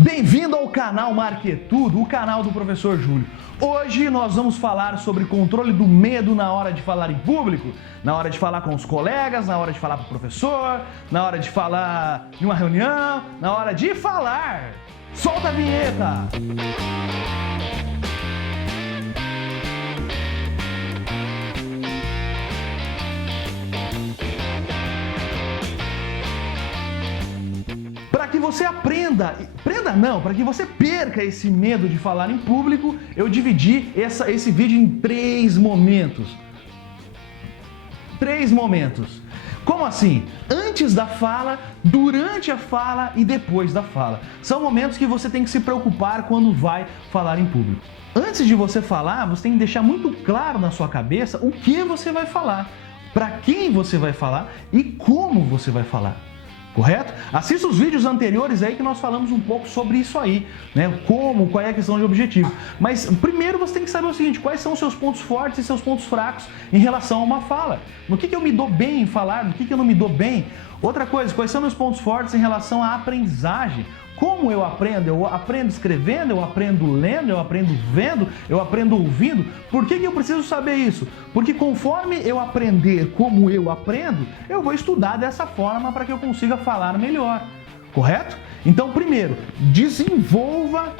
Bem-vindo ao canal Marquetudo, o canal do professor Júlio. Hoje nós vamos falar sobre controle do medo na hora de falar em público, na hora de falar com os colegas, na hora de falar para o professor, na hora de falar em uma reunião, na hora de falar. Solta a vinheta! Para que você para que você perca esse medo de falar em público, eu dividi esse vídeo em três momentos. Como assim? Antes da fala, durante a fala e depois da fala. São momentos que você tem que se preocupar quando vai falar em público. Antes de você falar, você tem que deixar muito claro na sua cabeça o que você vai falar, para quem você vai falar e como você vai falar. Correto? Assista os vídeos anteriores aí que nós falamos um pouco sobre isso aí, né? Qual é a questão de objetivo. Mas primeiro você tem que saber o seguinte: quais são os seus pontos fortes e seus pontos fracos em relação a uma fala. No que eu me dou bem em falar, no que eu não me dou bem. Outra coisa, quais são meus pontos fortes em relação à aprendizagem? Como eu aprendo? Eu aprendo escrevendo, eu aprendo lendo, eu aprendo vendo, eu aprendo ouvindo. Por que eu preciso saber isso? Porque conforme eu aprender como eu aprendo, eu vou estudar dessa forma para que eu consiga falar melhor. Correto? Então, primeiro, desenvolva,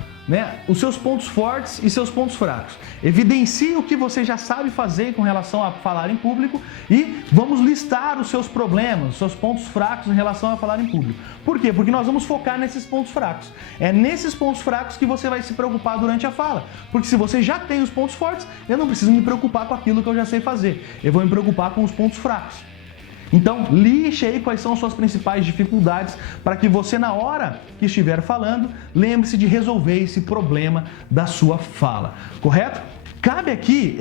os seus pontos fortes e seus pontos fracos. Evidencie o que você já sabe fazer com relação a falar em público e vamos listar os seus problemas, os seus pontos fracos em relação a falar em público. Por quê? Porque nós vamos focar nesses pontos fracos. É nesses pontos fracos que você vai se preocupar durante a fala. Porque se você já tem os pontos fortes, eu não preciso me preocupar com aquilo que eu já sei fazer. Eu vou me preocupar com os pontos fracos. Então, lixe aí quais são as suas principais dificuldades para que você, na hora que estiver falando, lembre-se de resolver esse problema da sua fala, correto? Cabe aqui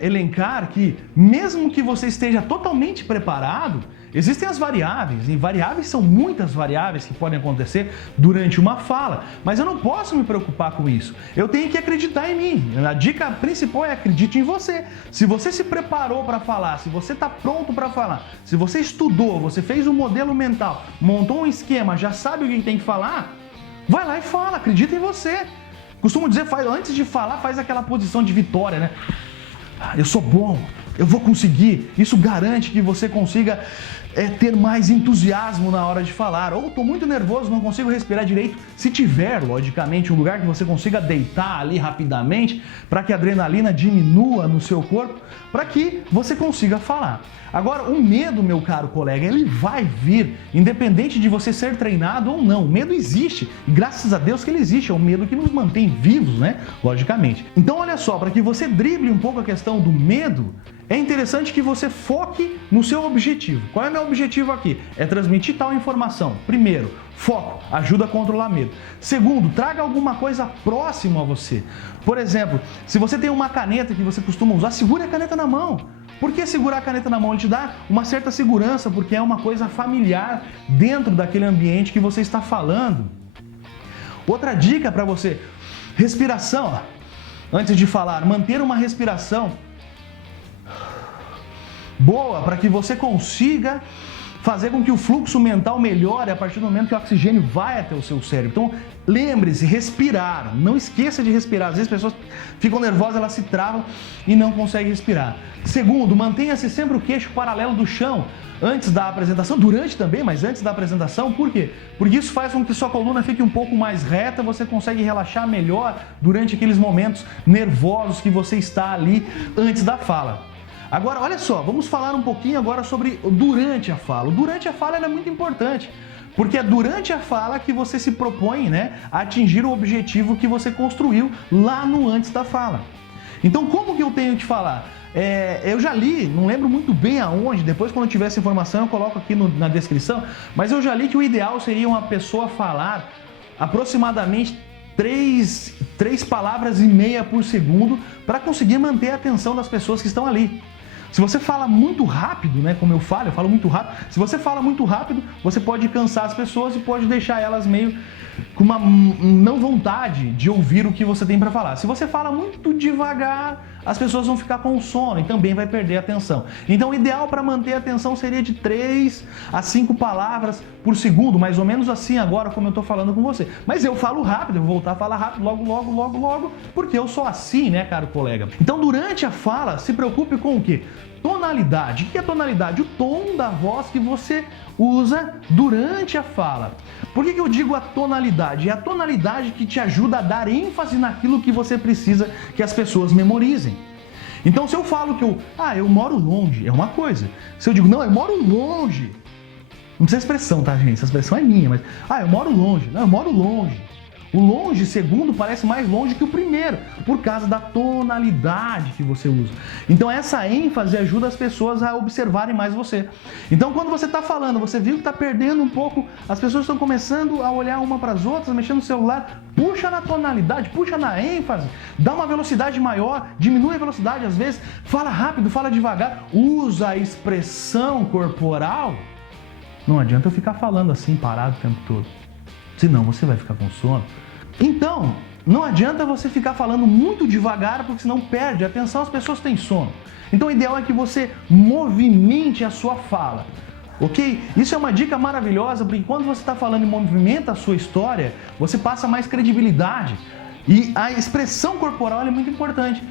elencar que, mesmo que você esteja totalmente preparado, existem as variáveis, e variáveis são muitas variáveis que podem acontecer durante uma fala, mas eu não posso me preocupar com isso. Eu tenho que acreditar em mim. A dica principal é acredite em você. Se você se preparou para falar, se você está pronto para falar, se você estudou, você fez um modelo mental, montou um esquema, já sabe o que tem que falar, vai lá e fala, acredita em você. Costumo dizer, antes de falar, faz aquela posição de vitória, né? Eu sou bom, eu vou conseguir. Isso garante que você consiga ter mais entusiasmo na hora de falar. Ou estou muito nervoso, não consigo respirar direito. Se tiver, logicamente, um lugar que você consiga deitar ali rapidamente, para que a adrenalina diminua no seu corpo, para que você consiga falar. Agora, o medo, meu caro colega, ele vai vir, independente de você ser treinado ou não. O medo existe, e graças a Deus que ele existe, é o medo que nos mantém vivos, logicamente. Então, olha só, para que você drible um pouco a questão do medo, é interessante que você foque no seu objetivo. Qual é o meu objetivo aqui? É transmitir tal informação. Primeiro, foco, ajuda a controlar medo. Segundo, traga alguma coisa próxima a você. Por exemplo, se você tem uma caneta que você costuma usar, segure a caneta na mão. Por que segurar a caneta na mão? Ele te dá uma certa segurança, porque é uma coisa familiar dentro daquele ambiente que você está falando. Outra dica para você, respiração. Antes de falar, manter uma respiração boa para que você consiga fazer com que o fluxo mental melhore a partir do momento que o oxigênio vai até o seu cérebro. Então, lembre-se, respirar. Não esqueça de respirar. Às vezes as pessoas ficam nervosas, elas se travam e não conseguem respirar. Segundo, mantenha-se sempre o queixo paralelo do chão antes da apresentação, durante também, mas antes da apresentação. Por quê? Porque isso faz com que sua coluna fique um pouco mais reta, você consegue relaxar melhor durante aqueles momentos nervosos que você está ali antes da fala. Agora, olha só, vamos falar um pouquinho agora sobre durante a fala. O durante a fala é muito importante, porque é durante a fala que você se propõe, a atingir o objetivo que você construiu lá no antes da fala. Então, como que eu tenho que falar? Eu já li, não lembro muito bem aonde, depois quando eu tiver essa informação eu coloco aqui na descrição, mas eu já li que o ideal seria uma pessoa falar aproximadamente 3 palavras e meia por segundo para conseguir manter a atenção das pessoas que estão ali. Se você fala muito rápido, como eu falo muito rápido. Se você fala muito rápido, você pode cansar as pessoas e pode deixar elas meio com uma não vontade de ouvir o que você tem para falar. Se você fala muito devagar, as pessoas vão ficar com sono e também vai perder a atenção. Então o ideal para manter a atenção seria de 3 a 5 palavras por segundo, mais ou menos assim agora como eu estou falando com você. Mas eu falo rápido, eu vou voltar a falar rápido logo, porque eu sou assim, né, caro colega? Então durante a fala, se preocupe com o quê? Tonalidade. O que é tonalidade? O tom da voz que você usa durante a fala. Por que eu digo a tonalidade? É a tonalidade que te ajuda a dar ênfase naquilo que você precisa que as pessoas memorizem. Então, se eu falo que eu moro longe, é uma coisa. Se eu digo, não, eu moro longe. Não precisa expressão, tá, gente? Essa expressão é minha, mas, eu moro longe. Não, eu moro longe. O longe, segundo, parece mais longe que o primeiro, por causa da tonalidade que você usa. Então essa ênfase ajuda as pessoas a observarem mais você. Então quando você está falando, você viu que está perdendo um pouco, as pessoas estão começando a olhar uma para as outras, mexendo no celular, puxa na tonalidade, puxa na ênfase, dá uma velocidade maior, diminui a velocidade às vezes, fala rápido, fala devagar, usa a expressão corporal. Não adianta eu ficar falando assim, parado o tempo todo. Senão você vai ficar com sono. Então, não adianta você ficar falando muito devagar, porque senão perde a atenção, as pessoas têm sono. Então o ideal é que você movimente a sua fala, ok? Isso é uma dica maravilhosa, porque quando você está falando e movimenta a sua história, você passa mais credibilidade. E a expressão corporal é muito importante.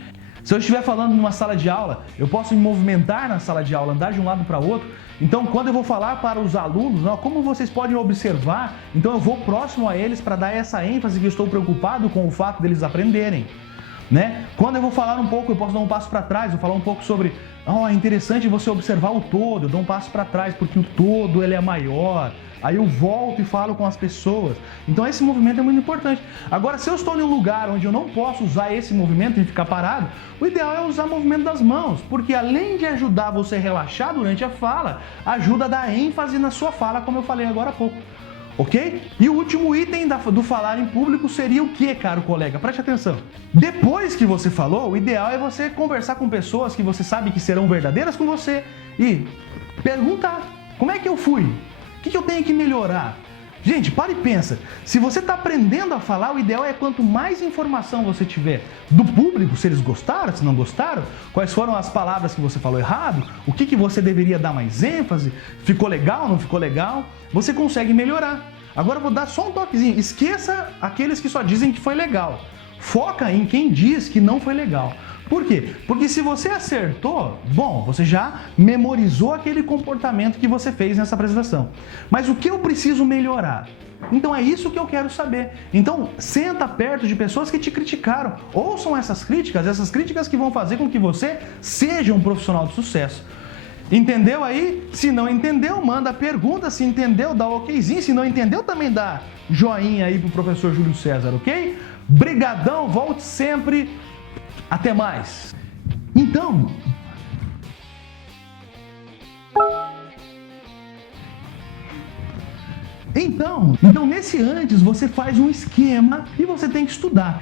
Se eu estiver falando numa sala de aula, eu posso me movimentar na sala de aula, andar de um lado para o outro. Então, quando eu vou falar para os alunos, como vocês podem observar, então eu vou próximo a eles para dar essa ênfase que eu estou preocupado com o fato deles aprenderem, né? Quando eu vou falar um pouco, eu posso dar um passo para trás, vou falar um pouco sobre, é interessante você observar o todo, eu dou um passo para trás porque o todo ele é maior. Aí eu volto e falo com as pessoas. Então esse movimento é muito importante. Agora, se eu estou em um lugar onde eu não posso usar esse movimento e ficar parado, o ideal é usar o movimento das mãos, porque além de ajudar você a relaxar durante a fala, ajuda a dar ênfase na sua fala, como eu falei agora há pouco. Ok? E o último item do falar em público seria o que, caro colega? Preste atenção. Depois que você falou, o ideal é você conversar com pessoas que você sabe que serão verdadeiras com você e perguntar, como é que eu fui? O que eu tenho que melhorar? Gente, para e pensa. Se você está aprendendo a falar, o ideal é quanto mais informação você tiver do público, se eles gostaram, se não gostaram, quais foram as palavras que você falou errado, o que você deveria dar mais ênfase, ficou legal, não ficou legal, você consegue melhorar. Agora eu vou dar só um toquezinho. Esqueça aqueles que só dizem que foi legal. Foca em quem diz que não foi legal. Por quê? Porque se você acertou, bom, você já memorizou aquele comportamento que você fez nessa apresentação. Mas o que eu preciso melhorar? Então é isso que eu quero saber. Então senta perto de pessoas que te criticaram. Ouçam essas críticas que vão fazer com que você seja um profissional de sucesso. Entendeu aí? Se não entendeu, manda pergunta. Se entendeu, dá okzinho. Se não entendeu, também dá joinha aí pro professor Júlio César, ok? Brigadão, volte sempre. Até mais. Então nesse antes você faz um esquema e você tem que estudar.